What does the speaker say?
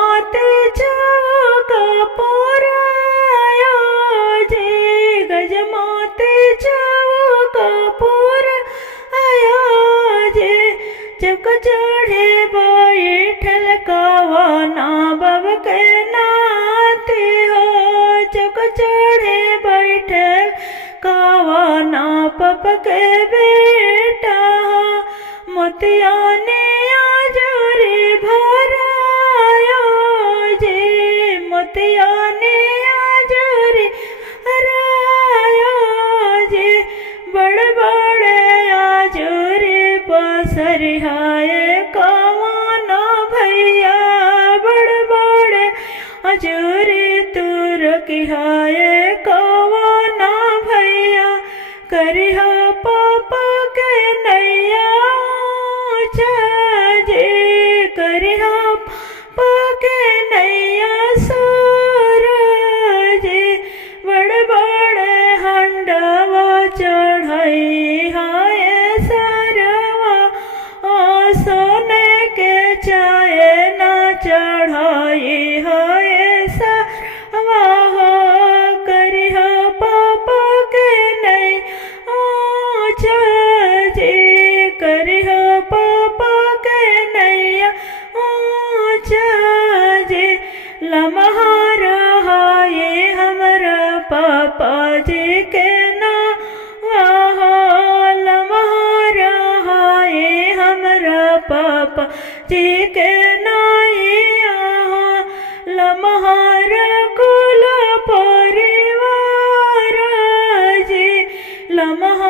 माते चौक पुरायो जे गज माते चौक पुरायो जे चौक चढ़े बैठल कवना बब के नाते हो चौक चढ़े बैठल कवना पप के बेटा हो मोतिया ने आजोरे भरायो जे मोतिया ने आजोरे भरायो जे बड़ बड़े आजोरे पसरिहाए कवना भैया बड़ बड़े आजोरे तुर किहाए कवना भैया करिहा पापा के नैया जे करिहा पापा के नैया सुर जे बड़ बड़े हंडवा चढ़ाई हाय सरवा सोने के चाय न चढ़ाई हाय सरवा हो करिहा पापा के नैया जे करिहा पापा के नैया जे लमहर हाय हमरा पापा जी के ना लमहर हाय हमरा पापा जी के नाइया लमहर कुल परिवार जी लमहर